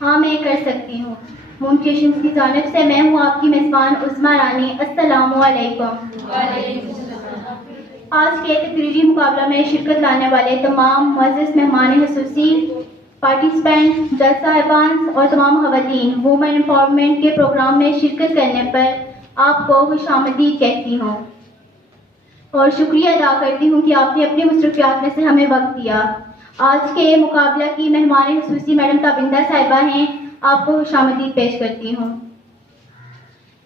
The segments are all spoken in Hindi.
हाँ, मैं कर सकती हूँ। मून क्रिएशंस की जानिब से मैं हूँ आपकी मेज़बान उस्मा रानी। अस्सलामु अलैकुम। आज के तकरीरी मुकाबला में शिरकत लाने वाले तमाम मुअज़्ज़ज़ मेहमान खसूसी, पार्टिसिपेंट, जज साहिबान और तमाम ख़वातीन वुमेन एम्पावरमेंट के प्रोग्राम में शिरकत करने पर आपको खुशामदीद कहती हूँ और शुक्रिया अदा करती हूँ कि आपने अपनी मसरूफियात में से हमें वक्त दिया। आज के मुकाबला की मेहमान खसूसी मैडम ताबिंदा साहिबा हैं, आपको खुशामदीद पेश करती हूँ।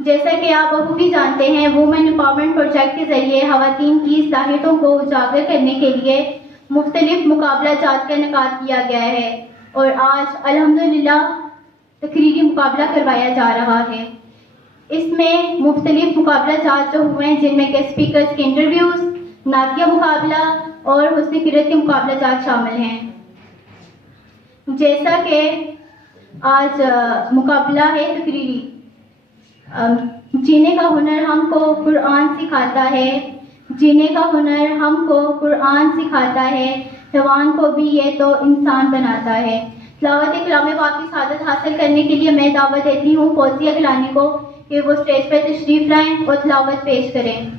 जैसा कि आप बखूबी जानते हैं, वुमेन एम्पावरमेंट प्रोजेक्ट के जरिए ख़वातीन की सलाहियतों को उजागर करने के लिए मुख्तलिफ मुकाबला जात का इनेकाद किया गया है और आज अल्हम्दुलिल्लाह तकरीरी मुकाबला करवाया जा रहा है। इसमें मुख्तलिफ मुकाबला जात जो हुए हैं, जिनमें गेस्ट स्पीकर्स के इंटरव्यूज़, नातिया मुकाबला और हुस्न किरत के मुकाबला जात शामिल हैं। जैसा कि आज मुकाबला है तकरीरी, जीने का हुनर हमको कुरान सिखाता है, जीने का हुनर हमको कुरान सिखाता है, हैवान को भी ये तो इंसान बनाता है। तिलावत कलाम पाक की सादत हासिल करने के लिए मैं दावत देती हूँ फौजिया गिलानी को कि वो स्टेज पर तशरीफ लाएं और तिलावत पेश करें।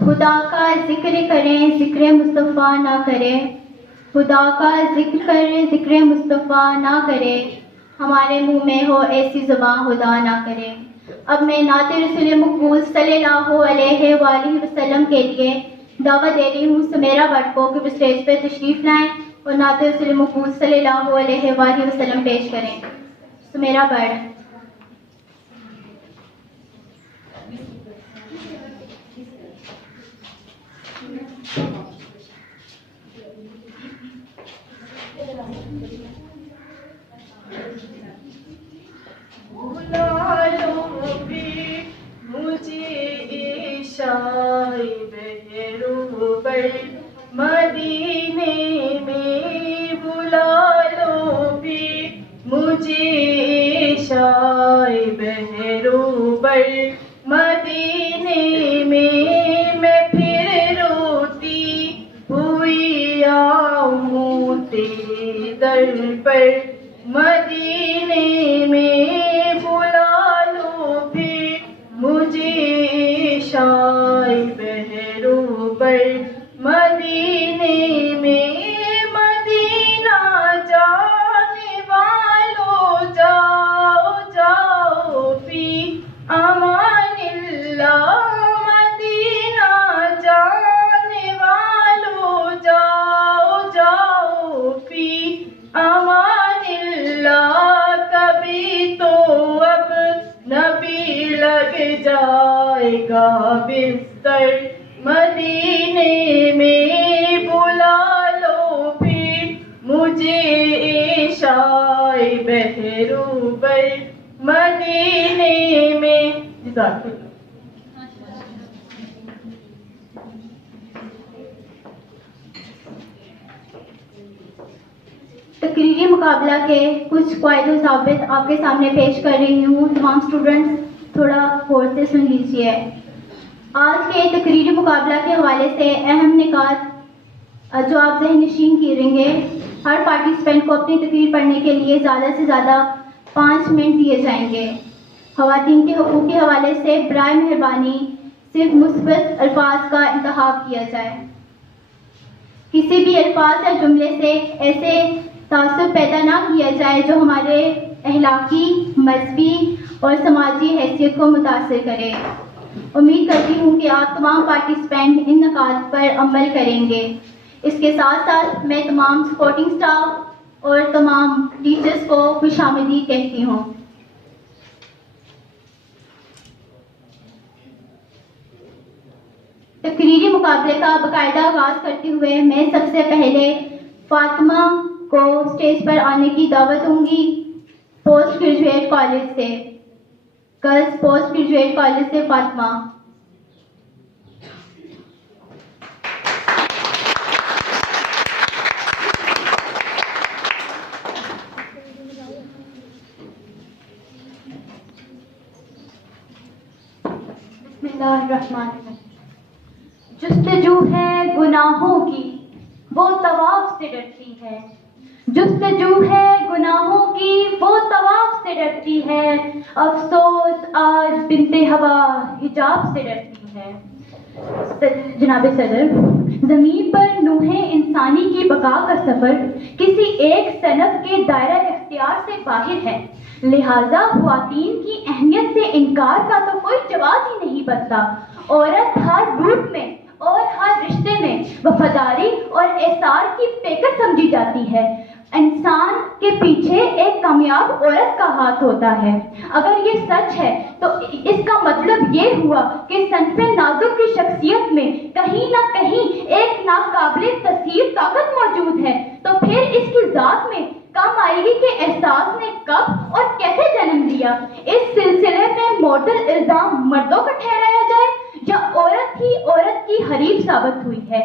खुदा का जिक्र करें, जिक्र मुस्तफ़ा ना करें, खुदा का जिक्र करें, जिक्र मुस्तफ़ा ना करें, हमारे मुंह में हो ऐसी ज़ुबान खुदा ना करे। अब मैं नाते रसूल मक़बूल सल्लल्लाहु अलैहि वसल्लम के लिए दावत दे रही हूँ सुमेरा भट्ट को कि वो स्टेज पर तशरीफ़ लाएं और नाते रसूल मक़बूल सल्लल्लाहु अलैहि वसल्लम पेश करें। सुमेरा भट्ट। मदीने में बुला लो भी मुझे शाय बहरूबर, मदीने में मैं फिर रोती हुई आऊं तेरे दर पर, मदीने में बुला लो भी मुझे शाय बहरूबर, मदीने में मदीना जाने वालों जाओ जाओ फी अमानिल्लाह, मदीना जाने वालों जाओ जाओ फी अमानिल्लाह, कभी तो अब नबी लग जाएगा बिस्तर, मदीने में बुला लो फिर मुझे शाय बहरूबर, मदीने में। तकरीरी मुकाबला के कुछ क़वाइद ज़ाबित आपके सामने पेश कर रही हूँ। तमाम स्टूडेंट्स थोड़ा गौर से सुन लीजिए। आज के तकरीरी मुकाबला के हवाले से अहम निकात जो आप ज़हन नशीन करेंगे। हर पार्टिसिपेंट को अपनी तकरीर पढ़ने के लिए ज़्यादा से ज़्यादा 5 मिनट दिए जाएंगे। ख़वातीन के हकूक़ के हवाले से बराए मेहरबानी सिर्फ मुस्बत अल्फाज का इंतखाब किया जाए। किसी भी अल्फाज या जुमले से ऐसे तासुब पैदा ना किया जाए जो हमारे अखलाकी, मजहबी और समाजी हैसियत को मुतासिर करे। उम्मीद करती हूँ कि आप तमाम पार्टिसिपेंट इन नुकात पर अमल करेंगे। इसके साथ साथ मैं तमाम सपोर्टिंग स्टाफ और तमाम टीचर्स को खुशामदीद कहती हूँ। तकरीरी मुकाबले का बाकायदा आगाज करते हुए मैं सबसे पहले फातिमा को स्टेज पर आने की दावत दूंगी पोस्ट ग्रेजुएट कॉलेज से, गर्ल्स पोस्ट ग्रेजुएट कॉलेज से फातिमा। बिस्मिल्लाहिर्रहमानिर्रहीम। जुस्तजू है गुनाहों की वो तवाफ से डरती है, जुस्तजू है गुनाहों की वो तवाफ से डरती है, अफसोस आज बिन्ते हवा हिजाब से डरती है। जनाब सदर, जमीन पर नूहे इंसानी की बका का सफर किसी एक सनफ के दायरा इख्तियार से बाहर है, लिहाजा ख्वातीन की अहमियत से इनकार का तो कोई जवाब ही नहीं बनता। औरत हर रूप में और हर रिश्ते में वफादारी और एसार की पेकर समझी जाती है। इंसान के पीछे एक कामयाब औरत का हाथ होता है। अगर ये सच है तो इसका मतलब ये हुआ कि सनफ़े नाजुक की शख्सियत में कहीं ना कहीं एक नाकाबिले तस्हीर ताकत मौजूद है। तो फिर इसकी जात में कम आएगी के एहसास ने कब और कैसे जन्म लिया। इस सिलसिले में मॉडल इल्जाम मर्दों का ठहराया जाए या औरत ही औरत की हरीफ साबित हुई है।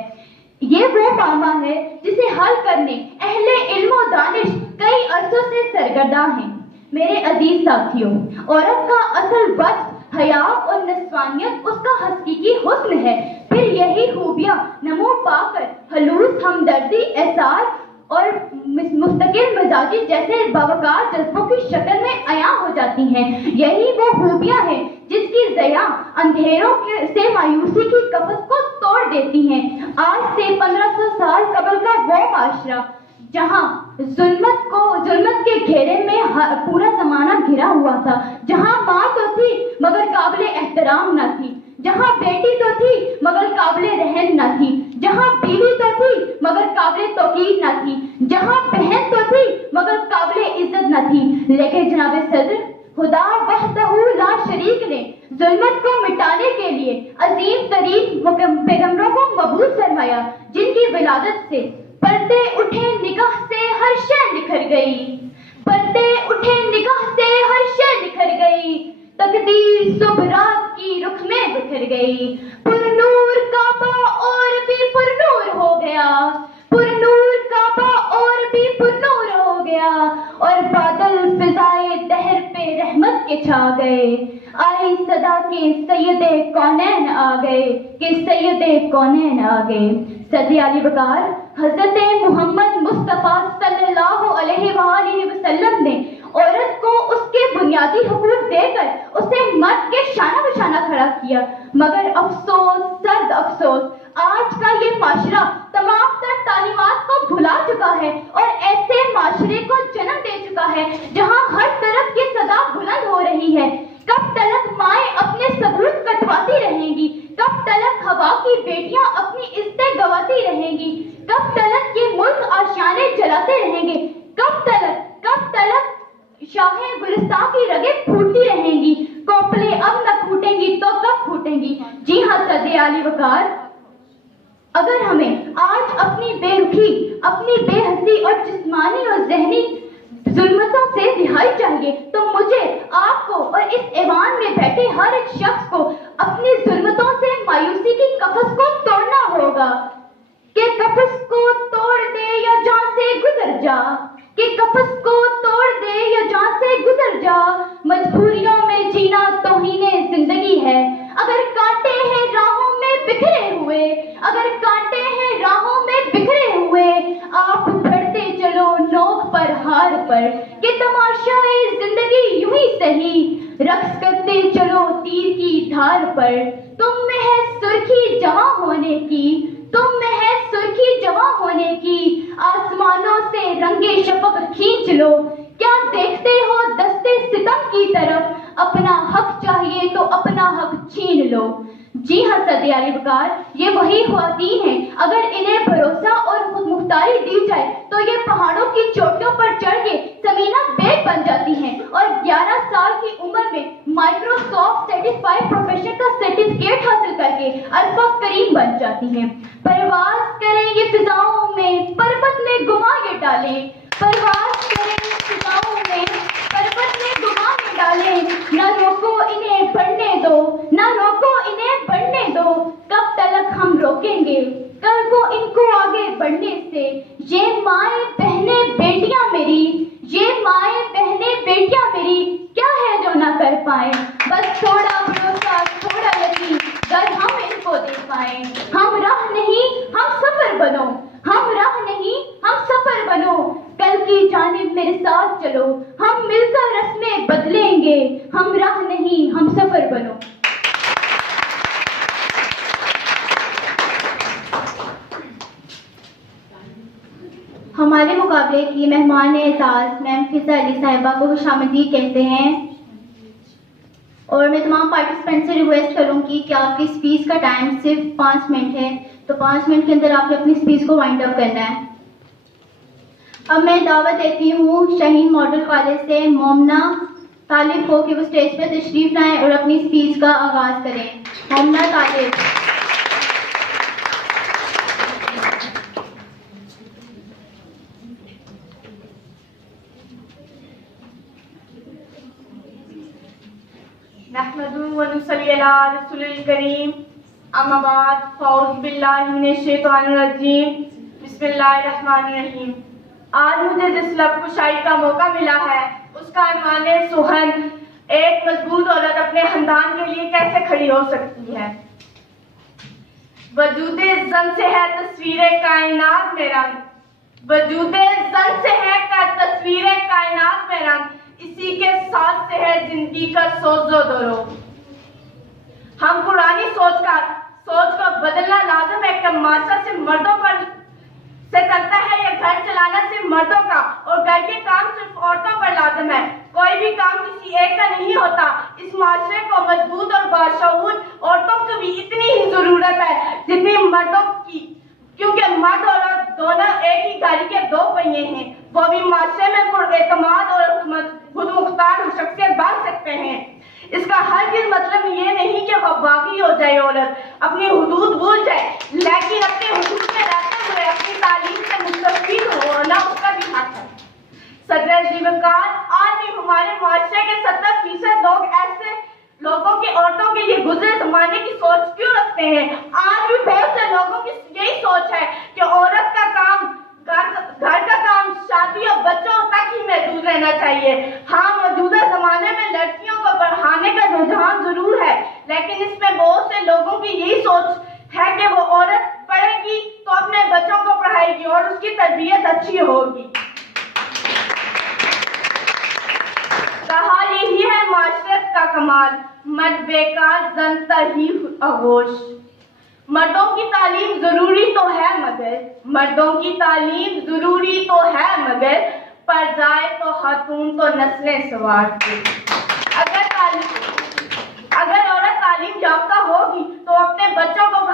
ये वो मामला है जिसे हल करने अहले इल्म और दानिश कई अरसों से सरगर्दा हैं। मेरे अजीज साथियों, औरत का असल वक्त हया और नस्वानियत उसका हकीकी हुस्न है। फिर यही खूबियां नमो पाकर हलूस, हमदर्दी, एहसास और मुस्तकिल मिजाजी जैसे बावकार जज्बों की शक्ल में अया हो जाती हैं। यही वो खूबियां हैं जिसकी ज़या अंधेरों से मायूसी की कफस को तोड़ देती हैं। आज से 1500 साल कबल का वो माशरा जहाँ जुल्मत के घेरे में पूरा जमाना घिरा हुआ था, जहाँ माँ तो थी मगर काबिले एहतराम न थी, जहाँ बेटी तो थी मगर काबिले रहम न थी, जहाँ बीवी तो थी मगर काबिले तौकीर न थी, जहाँ बहन तो थी मगर काबिले इज्जत न थी। लेकिन जनाब सदर, खुदा वहदहू ला शरीक ने जुल्मत को मिटाने के लिए अजीम तरीन पैगंबरों को मबूस फरमाया, जिनकी विलादत से पर्दे उठे निगाह से हर शय निखर गई, पर्दे उठे निगाह से हर शय निखर गई, तकदीर सुबह रात की रुख में बिखर गई। पुरनूर काबा और भी पुरनूर हो गया, पुरनूर काबा और भी पुरनूर हो गया, और बादल फिजाए दहर पे रहमत के छा गए। आई सदा के सैयदे कौनैन आ गए, कि सैयदे कौनैन आ गए। सदी अली बकार हजरत मोहम्मद मुस्तफ़ा सल्लल्लाहु अलैहि वसल्लम ने औरत को उसके बुनियादी हुकूक देकर उसे मर्द के शाना बशाना खड़ा किया। मगर अफसोस, सर्द अफसोस, आज का ये माशरा तमाम तर तालीमात को भुला चुका है और ऐसे माशरे को जन्म दे चुका है जहाँ हर तरफ ये सदा बुलंद हो रही है। कब तलक माएँ अपने सबूत कटवाती रहेंगी, कब तलक हवा की बेटियां अपनी इज्जतें गंवाती रहेंगी, कब तलक ये मुल्क आशियाने जलाते रहेंगे, कब तलक शाहे गुलिस्तान की रगें फूटती रहेंगी। कोपले अब न फूटेंगी तो कब फूटेंगी। जी हाँ सदे आली वकार, अगर हमें आज अपनी बेरुखी, अपनी बेहसी और जिस्मानी और जहनी जुल्मतों से रिहाई चाहिए तो मुझे, आपको और इस ऐवान में बैठे हर एक शख्स को अपनी जुल्मतों से मायूसी की कफस को तोड़ना होगा। कि कफस को तोड़ दे या जान से गुजर जा, कि कफस को तोड़ दे या जान से गुजर जा, मजबूरियों में जीना तौहीने जिंदगी है। अगर कांटे हैं राहों में बिखरे हुए, अगर कांटे हैं राहों में बिखरे हुए, आप बढ़ते चलो नोक पर हार पर, कि तमाशाए जिंदगी यूं ही सही, रक्स करते चलो तीर की धार पर। तुम में है सुर्खी जवां होने की, तुम में है सुर्खी जवां रंगे शफक खींच लो। क्या देखते हो दस्ते सितम की तरफ, अपना हक चाहिए तो अपना हक छीन लो। जी हाँ सदियाली बकार, ये वही ख्वातीन है, अगर इन्हें भरोसा और मुख्तारी दी जाए तो ये पहाड़ों की चोटियों पर चढ़ के समीना बेग बन जाती हैं और 11 साल की उम्र में माइक्रोसॉफ्ट सर्टिफाइड प्रोफेशनल का सर्टिफिकेट हासिल करके अरफा करीम बन जाती हैं। परवाज करें ये फिजाओं में, पर्वत में घुमा के डालें। परवाज करें फिजाओं में, पर्वत में घुमा के डालें। ना रोको इन्हें बढ़ने दो, ना रोको इन्हें बढ़ने दो। कब तक हम रोकेंगे कल को इनको आगे बढ़ने से। ये माएं बहनें बेटियां मेरी, ये माएं बहनें बेटियां मेरी, क्या है जो ना कर पाए। बस थोड़ा भरोसा थोड़ा यकीन अगर हम इनको दे पाए। हम राह नहीं हम सफर बनो, हम राह नहीं हम सफर बनो। कल की जानिब मेरे साथ चलो, हम मिलकर रस्में बदलेंगे। हम राह नहीं हम सफर बनो। हमारे मुकाबले की मेहमान एजाज मैम फिजा अली साहिबा को खुशामदीद कहते हैं और मैं तमाम पार्टिसिपेंट से रिक्वेस्ट करूंगी कि आपकी स्पीच का टाइम सिर्फ 5 मिनट है, तो 5 मिनट के अंदर आपने अपनी स्पीच को वाइंड अप करना है। अब मैं दावत देती हूँ शाहीन मॉडल कॉलेज से मोमना तालिब को कि वो स्टेज पर तशरीफ लाएं और अपनी स्पीच का आगाज करें। मोमना तालिब। नहमदुहु व नुसल्ली अला रसूलिल करीम, अम्मा बाद, फ़ौज़ बिल्लाहि मिनश शैतानिर रजीम, बिस्मिल्लाहिर रहमानिर रहीम। आज मुझे जिस लब कुशाई का मौका मिला है उसका अनवान है सुहन। एक मजबूत औरत अपने खानदान के लिए कैसे खड़ी हो सकती है। वजूदे ज़न से है तस्वीरे कायनात में रंग, वजूदे ज़न से है तस्वीरे कायनात में रंग, इसी के साथ से है जिंदगी का सोजो दरो। हम पुरानी सोच को बदलना लाजम है कि माशरा से मर्दों पर से चलता है या घर चलाना सिर्फ मर्दों का और घर के काम सिर्फ औरतों पर लाजम है। कोई भी काम किसी एक का नहीं होता। इस माशरे को मजबूत और बाशऊर औरतों की भी इतनी ही जरूरत है जितनी मर्दों की, क्योंकि मर्द और औरत दोनों एक ही गाड़ी के 2 पहिए हैं। वो भी माशरे में पुरएतमाद और खुद मुख्तार शख्सियत बन सकते हैं। इसका हरगिज़ मतलब ये नहीं कि वह बागी हो जाए, औरत अपनी हुदूद भूल जाए, लेकिन अपने हुदूद में रहते हुए अपनी तालीम से मुस्तफीद होना उसका भी हक है। सदर जीवकार, आज भी हमारे माशरे के 70% लोग ऐसे लोगों की औरतों के लिए गुजरे जमाने की सोच क्यों रखते हैं। आज भी बहुत से लोगों की यही सोच है कि औरत का काम घर का काम शादी और बच्चों तक ही महदूद रहना चाहिए। हाँ, मौजूदा जमाने में लड़कियों को पढ़ाने का रुझान जरूर है, लेकिन इसमें बहुत से लोगों की यही सोच है कि वो औरत पढ़ेगी तो अपने बच्चों को पढ़ाएगी और उसकी तरबियत अच्छी होगी। कहा यही है माशरत का कमाल, मर्द बेकार जनता ही आगोश। मर्दों की तालीम जरूरी तो है मगर, मर्दों की तालीम जरूरी तो है मगर, पर जाए तो खातून तो नस्लें सवारती। अगर औरत तालीम याफ्ता होगी तो अपने बच्चों को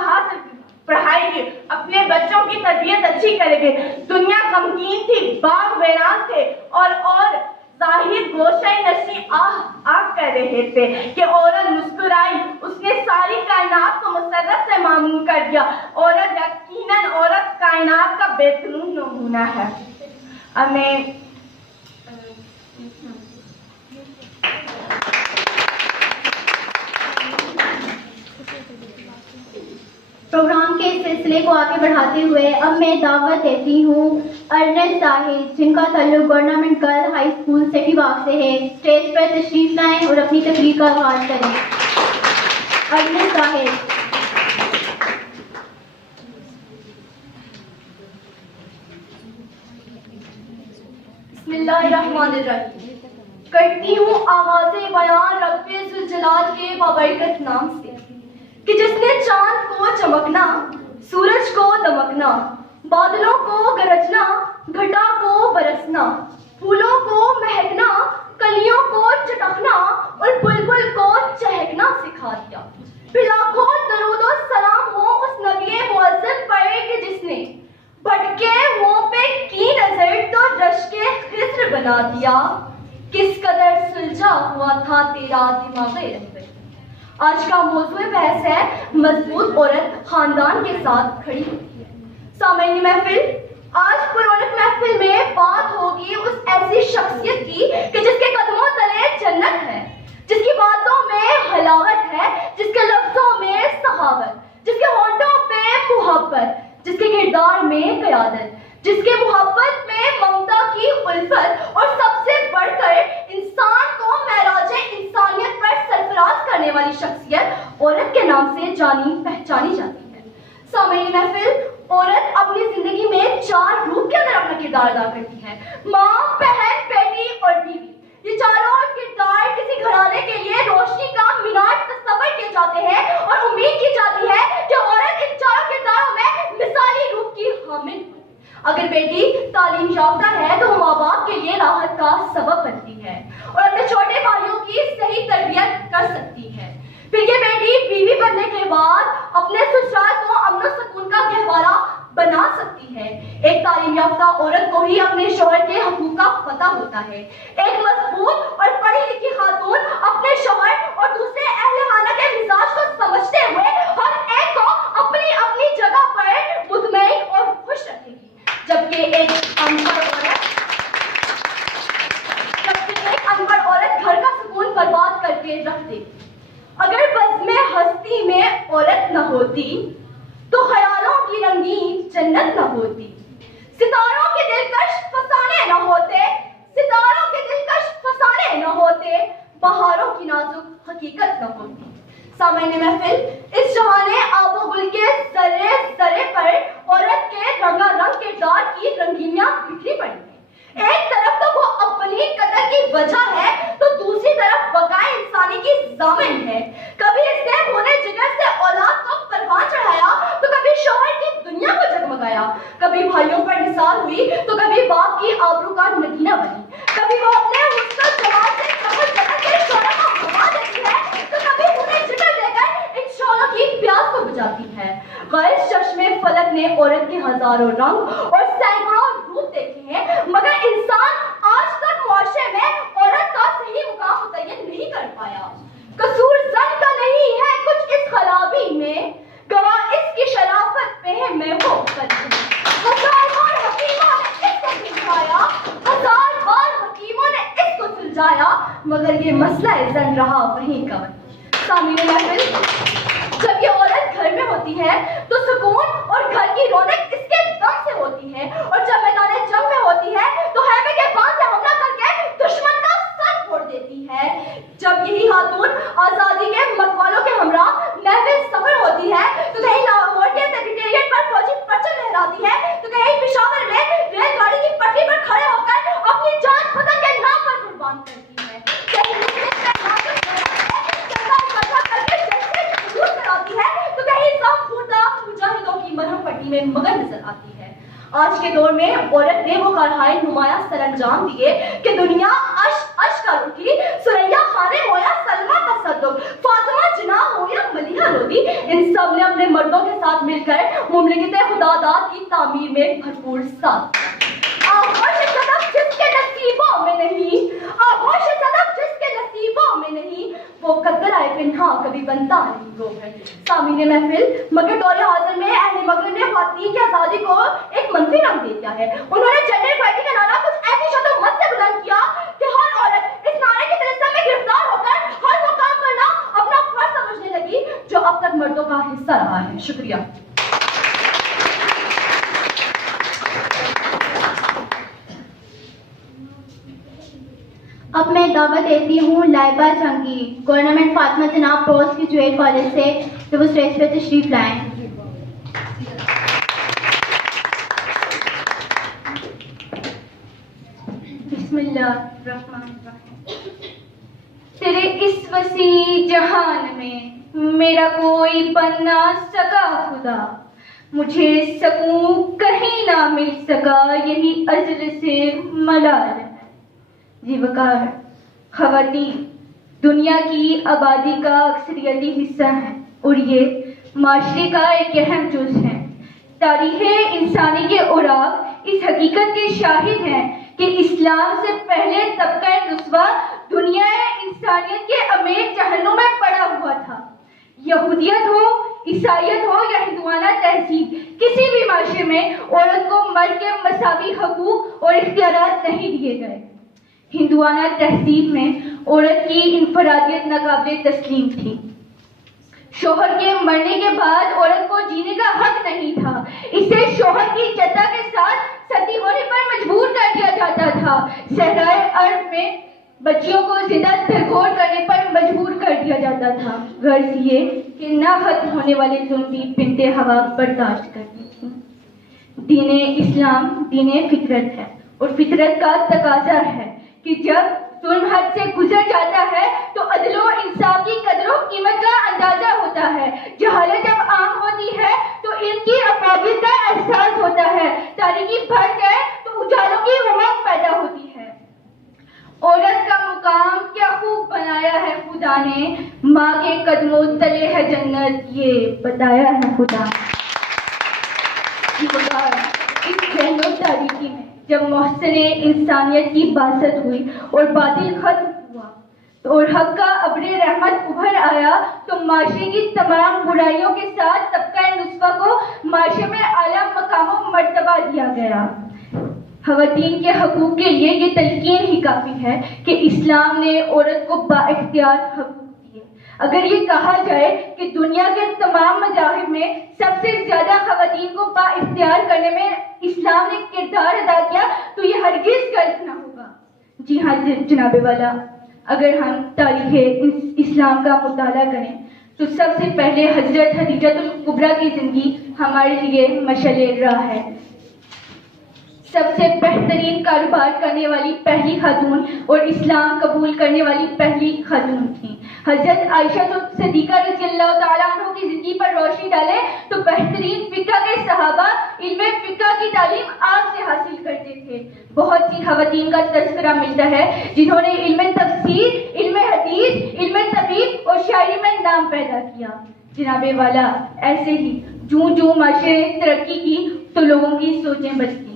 पढ़ाएगी, अपने बच्चों की तरबियत अच्छी करेगी। दुनिया गमगीन थी, बाग वीरान थे और जाहिर गोशे नशी आह कर रहे थे कि औरत मुस्कुराई, उसने सारी कायनात को मुसर्रत से मामूल कर दिया। औरत यकीनन औरत कायनात का बेहतरीन नमूना है। हमें प्रोग्राम के इस सिलसिले को आगे बढ़ाते हुए अब मैं दावत देती हूँ अर्नस साहिब, जिनका ताल्लुक गवर्नमेंट गर्ल हाई स्कूल सेठीबाग से है। स्टेज पर तशरीफ लाएं और अपनी तकरीर का आगाज करें। अर्नस साहिब। बिस्मिल्लाहिर्रहमानिर्रहीम। करती हूँ आवाज़े बयान रब्बे ज़ुल जलाल के बाबरकत नाम से कि जिसने चांद को चमकना, सूरज को दमकना, बादलों को गरजना, घटा को बरसना, फूलों को महकना, कलियों को चटकना और बुलबुल को चहकना सिखा दिया। फिर लाखों दरूद और सलाम हो उस नबी मुअज्जम पर कि जिसने भटके मुंह पे की नजर तो रश के खिस्र बना दिया। किस कदर सुलझा हुआ था तेरा दिमागे रहबर। आज का मौजूद बहस है मजबूत औरत खानदान के साथ खड़ी होती है। सामईनी महफिल, आज पुरौनक महफिल में बात होगी उस ऐसी शख्सियत की कि जिसके कदमों तले जन्नत है, जिसकी बातों में हलावत है, जिसके लफ्जों में सहावत, जिसके होंठों पे मुहब्बत, जिसके किरदार में क़यादत, जिसके मोहब्बत में ममता की उल्फत और सबसे बढ़कर इंसान को महराज इंसानियत पर सरफराज करने वाली शख्सियत औरत के नाम से जानी पहचानी जाती है। सामईनी महफिल, औरत अपनी जिंदगी में 4 रूप के अंदर अपना किरदार अदा करती है। माँ, बहन, बेटी और बीवी। ये चारों किरदार किसी घराने के लिए रोशनी का मीनार तस्वर किए जाते हैं और उम्मीद की जाती है कि औरत इन चारों किरदारों में मिसाली रूप की हामिल हो। अगर बेटी तालीम याफ्ता है तो वो माँ बाप के लिए राहत का सबब बनती है और अपने छोटे भाइयों की सही तरबियत कर सकती है। फिर ये बेटी बीवी बनने के बाद अपने ससुराल को अमन और सुकून का गहवारा बना सकती है। एक तालीम याफ्ता औरत को ही अपने शौहर के हकूक का पता होता है। एक मजबूत और पढ़ी लिखी खातून अपने शौहर और दूसरे अहले खाना के मिजाज को समझते हुए हर एक को अपनी अपनी जगह पर मुतमईन और खुश रखेगी। जबकि एक अनपढ़ औरत घर का सुकून बर्बाद करके रख देती। अगर बज़्म हस्ती में औरत न होती तो ख्यालों की रंगीन जन्नत न होती। सितारों के दिलकश फसाने न होते, सितारों के दिलकश फसाने न होते, बहारों की नाजुक हकीकत न होती। सामईनी महफिल, इस जहाने आबो गुल के जर्रे जर्रे पर औरत के रंगारंग किरदार की रंगीनियां बिखरी पड़ी है। एक तरफ तो वो अपनी कदर की वजह है तो दूसरी तरफ बकाए इंसानी की जामिन है। कभी इसने होने जिगर से औलाद को परवान चढ़ाया तो कभी शौहर की दुनिया को जगमगाया, कभी भाइयों पर निसार हुई तो कभी बाप की आबरू का नगीना बनी, कभी वो अपने मुस्तकिल जवाब से कमर जगह के शोलों को घुमा देती है तो कभी उन्हें जिगर देकर इन शोलों की प्यास को बुझाती है। गैर चश्मे फलक ने औरत के हजारों रंग और सैकड़ों रूप देखे हैं, मगर इंसान आज तक मुआशरे में औरत का सही मुकाम मुतय्यन नहीं कर पाया। कसूर जन का नहीं है कुछ इस खराबी में, गवाह इसकी शराफत पे है मैं वो हजार बार हकीमों ने इसको सुलझाया, हजार बार हकीमों ने इसको सुलझाया, मगर ये मसला जन रहा वहीं का वहीं। सामईनी महफिल, जब ये औरत घर में होती है तो सुकून और घर की रौनक इसके दम से होती है और जब मैदान जंग में होती है तो हैमे के बांध से हमला करके दुश्मन का सर फोड़ देती है। जब यही खातून आजादी के मतवालों के हमरा महफिल सफर होती है तो कहीं लाहौर के सेक्रेटेरिएट पर फौजी परचम लहराती है तो कहीं पेशावर में रेलगाड़ी की पटरी पर खड़े होकर अपनी जान वतन के नाम पर कुर्बान करती है। तो कहीं मुजाहिदों की मरहम पट्टी में मगन नजर आती है। आज के दौर में औरत ने वो कारहाय नुमाया सरंजाम दिए कि दुनिया अश कर उठी। सुरैया खाने हो या सलमा तसद्दुक, फातिमा जिना हो या मलिहा लोदी, इन सब ने अपने मर्दों के साथ मिलकर मुमलिकत खुदादाद की तामीर में भरपूर साथ दिया। आगोश सदफ जिसके नसीबों में नहीं, आगोश सदफ जिसके नसीबों में नहीं, वो कद्दर आए पिन्हा कभी बनता नहीं वो है। सामईनी महफिल, मगर दौरे हाजिर में अहले मगरिब ने ख्वातीन की आजादी को एक मंफी रंग दे दिया है। उन्होंने जेंडर इक्वालिटी का नारा कुछ ऐसी शब्दों से बुलंद किया कि हर औरत इस नारे के तिलिस्म में गिरफ्तार होकर हर वो काम करना अपना फर्ज समझने लगी जो अब तक मर्दों का हिस्सा रहा है। शुक्रिया। अब मैं दावत देती हूँ लाइबा जंगी, गवर्नमेंट फातिमा जनाब पोस्ट ग्रेजुएट कॉलेज से, तो वो स्टेज पे तशरीफ लाएं। बिस्मिल्लाहिर्रहमानिर्रहीम। तेरे इस वसी जहान में मेरा कोई बन ना सका खुदा, मुझे सकून कहीं ना मिल सका, यही अजल से मलाल है। जी वकार, खवातीन दुनिया की आबादी का अक्सरियती हिस्सा है और ये माशरे का एक अहम जुज़ है। तारीख़ इंसानी के औराक इस हकीकत के शाहिद हैं कि इस्लाम से पहले तबका रुस्वा दुनिया इंसानियत के अमीर जहन्नुम में पड़ा हुआ था। यहूदियत हो, ईसाइयत हो या हिंदुआना तहजीब, किसी भी माशरे में औरत को मर्द के मसावी हकूक और इख्तियारात नहीं दिए गए। हिंदुआना तहजीब में औरत की इनफरादियत नाकाबिले तस्लीम थी। शोहर के मरने के बाद औरत को जीने का हक नहीं था। इसे शोहर की जद्दा के साथ सती होने पर मजबूर कर दिया जाता था। सहराए अर्ब में बच्चियों को जिंदा दरगोर करने पर मजबूर कर दिया जाता था। गर्ज ये कि ना हद होने वाले जुल्म भी बिन्ते हवा बर्दाश्त करती थी। दीने इस्लाम दीने फितरत है और फितरत का तकाजा है कि जब जुल्म हद से गुजर जाता है तो अदलो इंसाफ की कदरों कीमत का अंदाजा होता है। जहालत जब आम होती है तो इनकी अफादियत का एहसास होता है। तारीकी बढ़ जाए तो उजालों की उमंग पैदा होती है। औरत का मुकाम क्या खूब बनाया है खुदा ने, माँ के कदमों तले है जन्नत, ये बताया है खुदा। इस जहनो तारीकी में जब मोहसने इंसानियत की बासत हुई और बातिल खत्म हुआ तो और हक का अब्रे रहमत उभर आया तो माशरे की तमाम बुराइयों के साथ तबका नुस्वा को माशरे में आला मकाम मर्तबा दिया गया। खवातीन के हकूक के लिए ये तलकीन ही काफ़ी है कि इस्लाम ने औरत को बाइख्तियार हकूक दिए। अगर ये कहा जाए कि दुनिया के तमाम मज़ाहिब में सबसे ज़्यादा खवातीन को बाइख्तियार करने में इस्लाम ने किरदार अदा किया तो ये हरगिज़ गलत ना होगा। जी हाँ जनाबे वाला, अगर हम तारीख़ इस्लाम का मुताला करें तो सबसे पहले हज़रत खदीजतुल कुबरा की ज़िंदगी हमारे लिए मशअल राह है। सबसे बेहतरीन कारोबार करने वाली पहली खातून और इस्लाम कबूल करने वाली पहली खातून थी। हजरत आयशा सिद्दीक़ा रज़ियल्लाहु ताला अन्हा की जिंदगी पर रोशनी डाले तो बेहतरीन फिक़्ह के सहाबा इल्मे फिक़्ह की तालीम आप से हासिल करते थे। बहुत सी खवातीन का तज़किरा मिलता है जिन्होंने इल्मे तफसीर, इल्मे हदीस, इल्मे तबीब और शायरी में नाम पैदा किया। जनाबे वाला, ऐसे ही जूं जूं माशरे ने तरक्की की तो लोगों की सोचें बदली।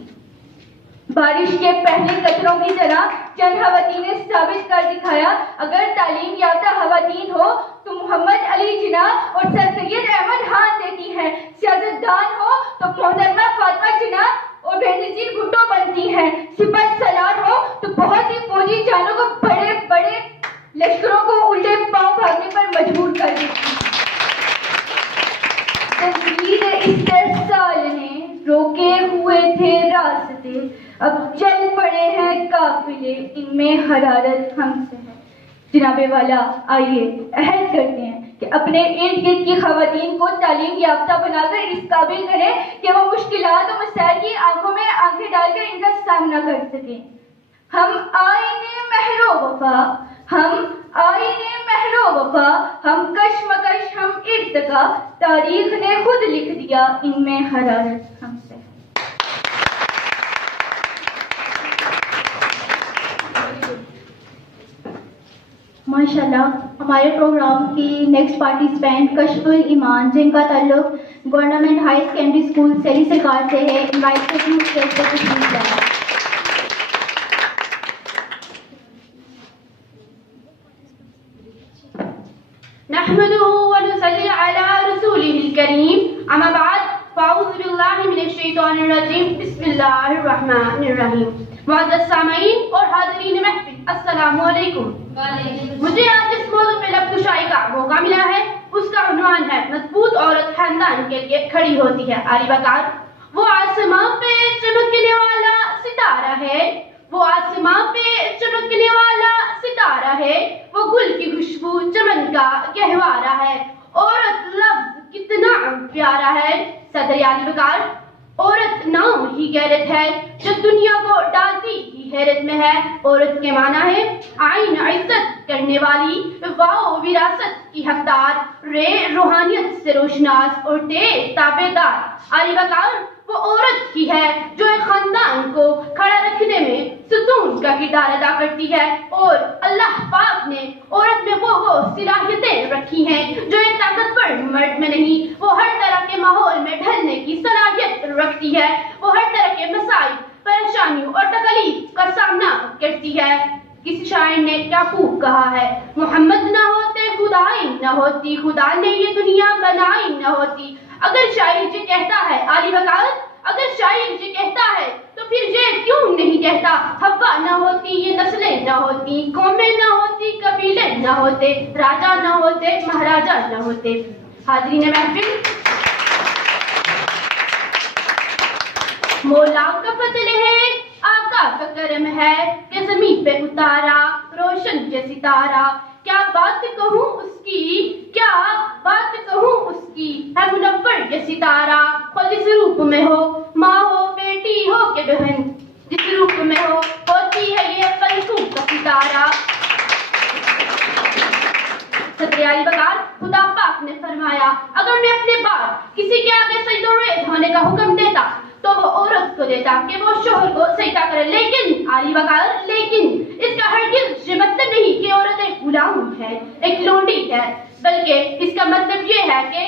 बारिश के पहले कतरों की तरह चंद खवातीन ने साबित कर दिखाया, अगर तालीम याफ्ता खवातीन हो तो मोहम्मद अली जिन्ना और सर सैयद अहमद खान देती हैं। सियासतदान हो तो मोहतरमा फातिमा जिन्ना और बेनज़ीर भुट्टो बनती हैं। सिपह सलार हो तो बहुत सी फौजी जानों को बड़े बड़े लश्करों को उल्टे पांव भागने पर मजबूर कर देती हैं। तस्वीर इस्तेसाल ने रोके हुए थे रास्ते, अब चल पड़े हैं काफिले, इनमें हरारत हमसे है। जनाबे वाला, आइए अहद करते हैं कि अपने इर्द गिर्द की खवातीन को तालीम याफ्ता बनाकर इस काबिल करें कि वो मुश्किलात और मसाइल की आंखों में आंखें डालकर इनका सामना कर सकें। हम आईने महरो वफा, हम आईने महरो वफा, हम कशमकश, हम इर्तिका, तारीख ने खुद लिख दिया, इनमें हरारत हमसे है। माशाल्लाह, हमारे प्रोग्राम की नेक्स्ट पार्टिसिपेंट कशफुल ईमान, जिनका ताल्लुक गवर्नमेंट हाई सेकेंडरी स्कूल सेली सरकार से है, इनवाइट करती हूँ स्टेज पर तशरीफ लाएं। नहमदुहु व नुसल्ली अला रसूलिहिल करीम, अम्मा बाद, फ़अऊज़ु बिल्लाहि मिनश शैतानिर रजीम, बिस्मिल्लाहिर रहमानिर रहीम। मुअज़्ज़ज़ सामईन और हाज़रीन महफ़िल, अस्सलामु अलैकुम। मुझे आज जिस मौजू पे लफ्ज़-ओ-शायरी का मौका मिला है उसका उन्वान है मजबूत औरत खानदान के लिए खड़ी होती है। आली बकार, वो आसमां पे चमकने वाला सितारा है, वो आसमां पे चमकने वाला सितारा है, वो गुल की खुशबू चमन का गहवारा है। औरत लफ्ज़ कितना प्यारा है। सदर आली बकार, औरत नाम ही गैरत है जो दुनिया को डालती ही की हैरत में है। औरत के माना है आइन इज्जत करने वाली, वाओ विरासत की हकदार, रे रूहानियत से रोशनास और ते ताबेदार। आली वकार वो औरत ही है जो एक खानदान को खड़ा रखने में सुतून का किरदार अदा करती है, और अल्लाह पाक ने औरत में वो सलाहियतें रखी हैं जो एक ताकतवर मर्द में नहीं। वो हर तरह के माहौल में ढलने की सलाहियत रखती है, वो हर तरह के मसाइल, परेशानियों और तकलीफ का सामना करती है। किसी शायर ने क्या खूब कहा है, मोहम्मद ना होते खुदाई न होती, खुदा ने ये दुनिया बनाई न होती। अगर शायर जी कहता है आली वकालत, अगर शायर जी कहता है तो फिर ये क्यों नहीं कहता हवा न होती ये नस्लें न होती, कौमें न होती, कबीले न होते, राजा न होते, महाराजा न होते। हाज़रीन महफिल, मौला का फजल है, आका का करम है कि ज़मीन पे उतारा रोशन के सितारा। क्या बात कहूँ उसकी, क्या बात कहूँ उसकी, है मुनव्वर के सितारा। खुद जिस रूप में हो, माँ हो, बेटी हो के बहन, जिस रूप में हो होती है ये कलसूम का सितारा। सत्याली बगार खुदा पाक ने फरमाया, अगर मैं अपने बाद किसी के आगे सजदोरेज़ होने का हुक्म देता तो वो औरत को देता कि वो शोहर को सजदा करे। लेकिन आली वकार, लेकिन इसका हरगिज़ ये मतलब नहीं कि औरत एक गुलाम है, एक लोंडी है, बल्कि इसका मतलब ये है कि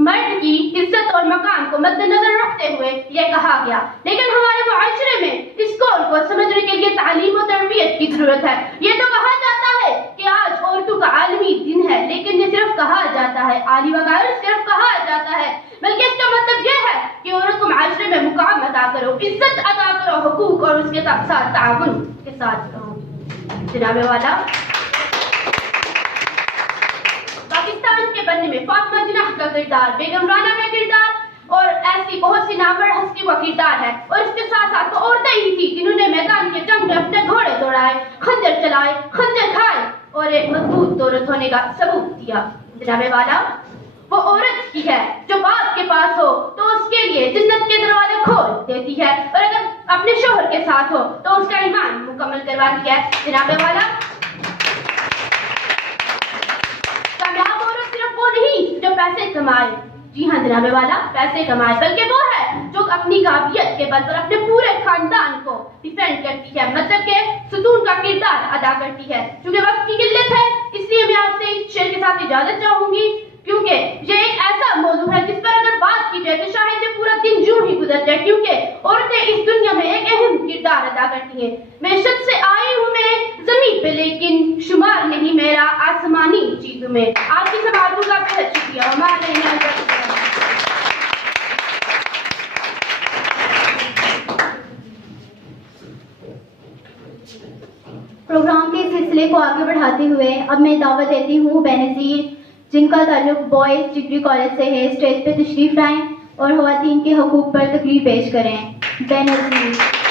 मर्द की इज्जत और मकाम को मद्देनजर रखते हुए ये कहा गया। लेकिन हमारे मुआशरे में इस कौल को समझने के लिए तालीम और तरबियत की जरूरत है। ये तो कहा जाता है कि आज औरतों का आलमी दिन है, लेकिन ये सिर्फ कहा जाता है, आली वकार सिर्फ कहा जाता है, बल्कि इसका मतलब यह है कि औरत को माशरे में मुकाम अदा करो, इज्जत अदा करो, हुकूक और उसके साथ ताउन के साथ रहो। जनाबे वाला, पाकिस्तान के बनने में फातिमा जिन्नाह का किरदार, बेगम राना का किरदार और ऐसी बहुत सी नामवर हस्तियों का किरदार है। और इसके साथ साथ वो औरतें ही थी जिन्होंने मैदान के जंग में अपने घोड़े दौड़ाए, खंजर चलाए, खंजर खाए और एक मजबूत औरत होने का सबूत दिया। जनाबे वाला, वो औरत ही है जो बाप के पास हो तो उसके लिए जन्नत के दरवाजे खोल देती है, और अगर अपने शोहर के साथ हो तो उसका ईमान मुकम्मल करवाती है। जनाबे वाला, कामयाब औरत सिर्फ वो नहीं जो पैसे कमाए, जी हाँ जनाबे वाला, पैसे कमाए, बल्कि वो है जो अपनी काबिलियत के बल पर अपने पूरे खानदान को डिफेंड करती है, मतलब के सुतून का किरदार अदा करती है। क्योंकि वक्त की किल्लत है, इसलिए मैं आपसे इस शेर के साथ इजाजत चाहूंगी, क्योंकि ये एक ऐसा मौजू है जिस पर अगर बात की जाए तो शायद ये पूरा दिन यूं ही गुजर जाए, क्योंकि औरतें इस दुनिया में एक अहम किरदार अदा करती हैं। मैशत से आई हूँ मैं जमीन पे, लेकिन शुमार नहीं मेरा आसमानी चीजों में। आपकी समातों का बेहद शुक्रिया। प्रोग्राम के सिलसिले को आगे बढ़ाते हुए अब मैं दावत देती हूँ बेनज़ीर, जिनका ताल्लुक बॉयज़ डिग्री कॉलेज से है, स्टेज पे तशरीफ लाएं और ख़वातीन के हकूक़ पर तकरीर पेश करें। बेनज़ीर।